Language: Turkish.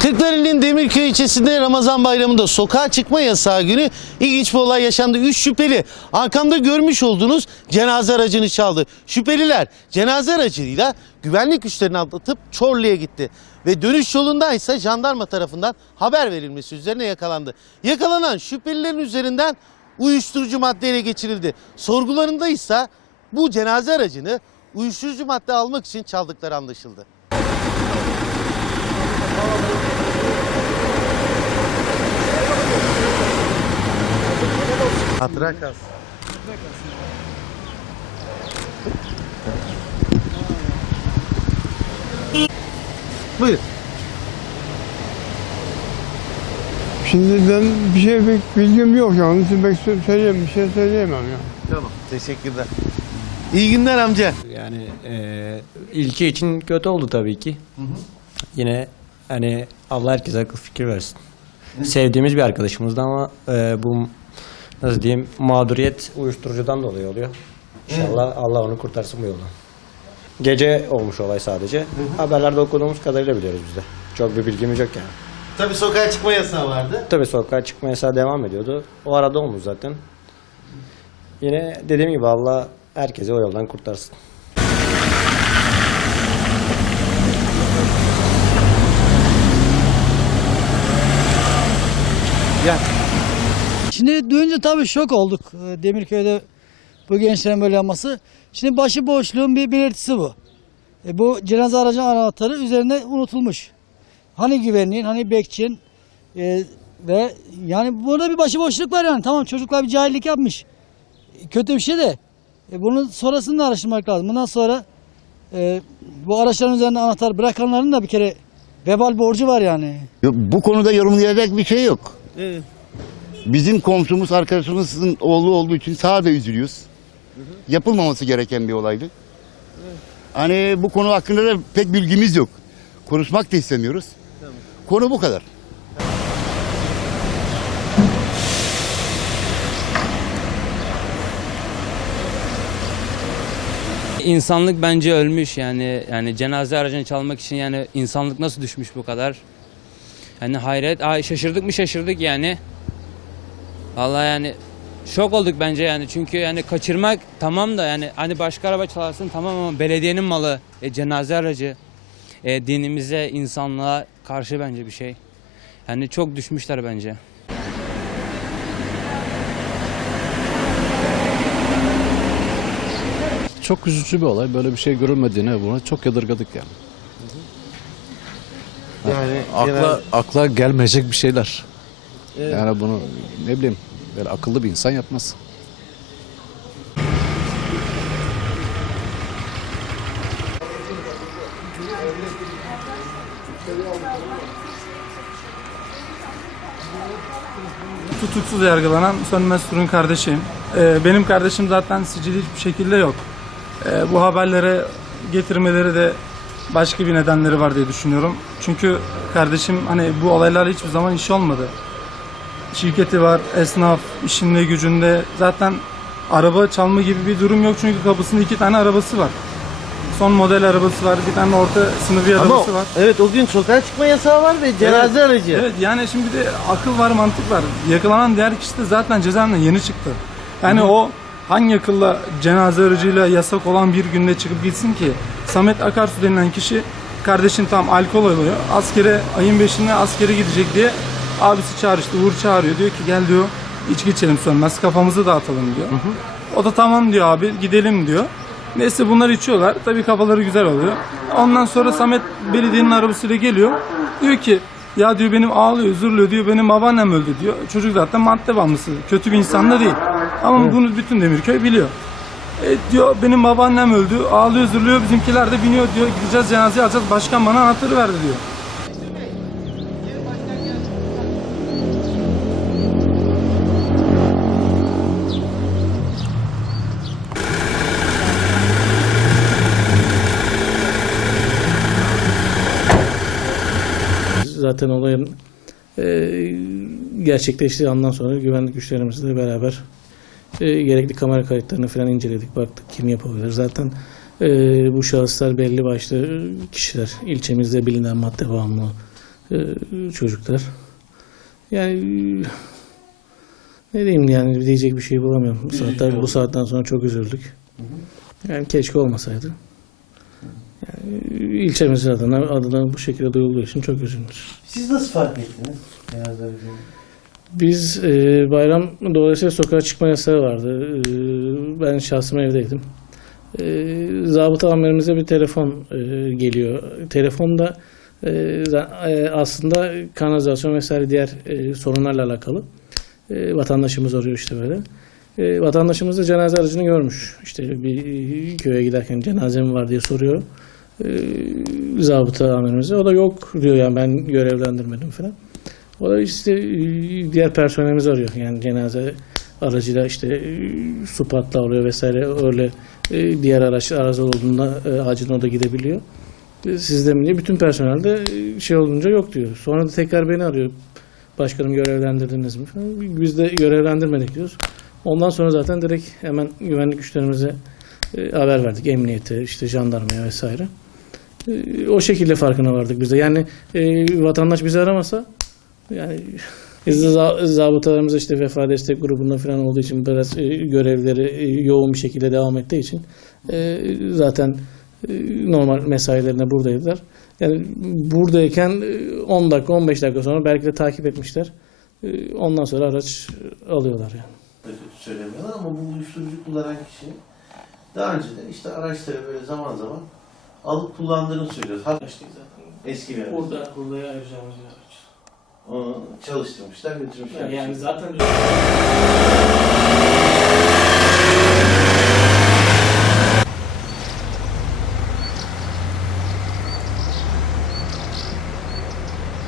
Kırklareli'nin Demirköy ilçesinde Ramazan bayramında sokağa çıkma yasağı günü ilginç bir olay yaşandı. Üç şüpheli arkamda görmüş olduğunuz cenaze aracını çaldı. Şüpheliler cenaze aracıyla güvenlik güçlerini atlatıp Çorlu'ya gitti. Ve dönüş yolunda ise jandarma tarafından haber verilmesi üzerine yakalandı. Yakalanan şüphelilerin üzerinden uyuşturucu madde ele geçirildi. Sorgularında ise bu cenaze aracını uyuşturucu madde almak için çaldıkları anlaşıldı. Hatıra kalsın. Buyur. Şimdi ben bir şey pek bilgim yok ya. Onun için pek sö- söyleyeyim, bir şey söyleyemem ya. Tamam. Teşekkürler. İyi günler amca. Yani e, ilki için kötü oldu tabii ki. Yine hani Allah herkese akıl fikir versin. Sevdiğimiz bir arkadaşımızdı ama e, bu nasıl diyeyim mağduriyet uyuşturucudan dolayı oluyor. İnşallah Allah onu kurtarsın bu yoldan. Gece olmuş olay sadece. Haberlerde okuduğumuz kadarıyla biliyoruz biz de. Çok bir bilgimiz yok yani. Tabii sokağa çıkma yasağı vardı. Tabii sokağa çıkma yasağı devam ediyordu. O arada olmuş zaten. Yine dediğim gibi Allah herkese o yoldan kurtarsın. Gel. Şimdi duyunca tabii şok olduk e, Demirköy'de bu gençlerin böyle yapması. Şimdi başıboşluğun bir belirtisi bu. E, bu cenaze aracının anahtarı üzerinde unutulmuş. Hani güvenliğin, hani bekçinin e, ve yani burada bir başıboşluk var yani. Tamam çocuklar bir cahillik yapmış. Kötü bir şey de. E, bunun sonrasını da araştırmak lazım. Bundan sonra e, bu araçların üzerinde anahtar bırakanların da bir kere vebal borcu var yani. Yok, Bu konuda yorumlayacak bir şey yok. Evet. Bizim komşumuz, arkadaşımızın oğlu olduğu için sağda üzülüyoruz. Yapılmaması gereken bir olaydı. Hani bu konu hakkında da pek bilgimiz yok. Konuşmak da istemiyoruz. Konu bu kadar. İnsanlık bence ölmüş yani yani cenaze aracını çalmak için yani insanlık nasıl düşmüş bu kadar? Yani hayret, ay şaşırdık mı şaşırdık yani. Vallahi yani şok olduk bence yani çünkü yani kaçırmak tamam da yani hani başka araba çalarsın tamam ama belediyenin malı, e, cenaze aracı, e, dinimize, insanlığa karşı bence bir şey. Yani çok düşmüşler bence. Çok üzücü bir olay. Böyle bir şey görülmediğine buna çok yadırgadık yani. Yani Akla, akla gelmeyecek bir şeyler. Yani bunu ne bileyim böyle akıllı bir insan yapmaz. Tutuksuz yargılanan Sönmez Tur'un kardeşiyim. Ee, benim kardeşim zaten sicili hiçbir şekilde yok. Ee, bu haberlere getirmeleri de başka bir nedenleri var diye düşünüyorum. Çünkü kardeşim hani bu olaylarla hiçbir zaman işi olmadı. Şirketi var, esnaf, işinde gücünde. Zaten araba çalma gibi bir durum yok çünkü kapısında iki tane arabası var. Son model arabası var, bir tane orta sınıf bir Ama arabası var. evet o gün sokağa çıkma yasağı var ve cenaze aracı. Evet yani şimdi bir de akıl var mantık var. Yakalanan diğer kişi de zaten cezaevinden yeni çıktı. Yani o hangi akılla cenaze aracıyla yasak olan bir günde çıkıp gitsin ki? Samet Akarsu denilen kişi kardeşin tam alkol alıyor. Askere ayın 5'inde askere gidecek diye abisi çağır işte Uğur çağırıyor. Diyor ki gel diyor içki içelim sönmez kafamızı dağıtalım diyor. O da tamam diyor abi gidelim diyor. Neyse bunlar içiyorlar. Tabii kafaları güzel oluyor. Ondan sonra Samet belediyenin arabasıyla geliyor. Diyor ki ya diyor benim ağlıyor, zırlıyor diyor. Benim babaannem öldü diyor. Çocuk zaten madde bağımlısı. Kötü bir insan da değil. Ama bunu bütün Demirköy biliyor. E, diyor benim babaannem öldü. Ağlıyor, zırlıyor. Bizimkiler de biniyor diyor. Gideceğiz cenazeye alacağız. Başkan bana anahtarı verdi diyor. Zaten olayın e, gerçekleştiği andan sonra güvenlik güçlerimizle beraber e, gerekli kamera kayıtlarını falan inceledik. Baktık kim yapabilir. Zaten e, bu şahıslar belli başlı kişiler. İlçemizde bilinen madde bağımlı e, çocuklar. Yani ne diyeyim yani diyecek bir şey bulamıyorum. Bu saatten, bu saatten sonra çok üzüldük. Yani keşke olmasaydı. İlçemiz adına, adına bu şekilde duyulduğu için çok üzüldük. Siz nasıl fark ettiniz cenaze? Biz e, bayram dolayısıyla sokağa çıkma yasağı vardı. E, ben şahsım evdeydim. E, zabıta amirimize bir telefon e, geliyor. Telefonda e, e, aslında kanalizasyon vesaire diğer e, sorunlarla alakalı. E, vatandaşımız arıyor işte böyle. E, vatandaşımız da cenaze aracını görmüş. İşte bir köye giderken cenaze mi var diye soruyor. E, zabıta amirimize. O da yok diyor yani ben görevlendirmedim falan. O da işte e, diğer personelimiz arıyor. Yani cenaze aracıyla işte e, su patlağı oluyor vesaire öyle e, diğer araç arıza olduğunda e, acil orada gidebiliyor. E, Sizde mi diye bütün personel de e, şey olunca yok diyor. Sonra da tekrar beni arıyor. Başkanım görevlendirdiniz mi? Biz de görevlendirmedik diyoruz. Ondan sonra zaten direkt hemen güvenlik güçlerimize e, haber verdik. Emniyete, işte jandarmaya vesaire. E, O şekilde farkına vardık biz de. Yani e, vatandaş bizi aramasa yani biz de za- zabıtalarımız işte vefa destek grubunda falan olduğu için biraz e, görevleri e, yoğun bir şekilde devam ettiği için e, zaten e, normal mesailerine buradaydılar. Yani buradayken e, 10 dakika 15 dakika sonra belki de takip etmişler. E, Ondan sonra araç e, alıyorlar yani. kötü söylemiyorlar ama bu uyuşturucu kullanan kişi daha önceden işte araçları böyle zaman zaman alıp kullandığını söylüyoruz. Hatta eski bir araç. burada ayıracağımız bir araç. Onu çalıştırmışlar, götürmüşler. Yani zaten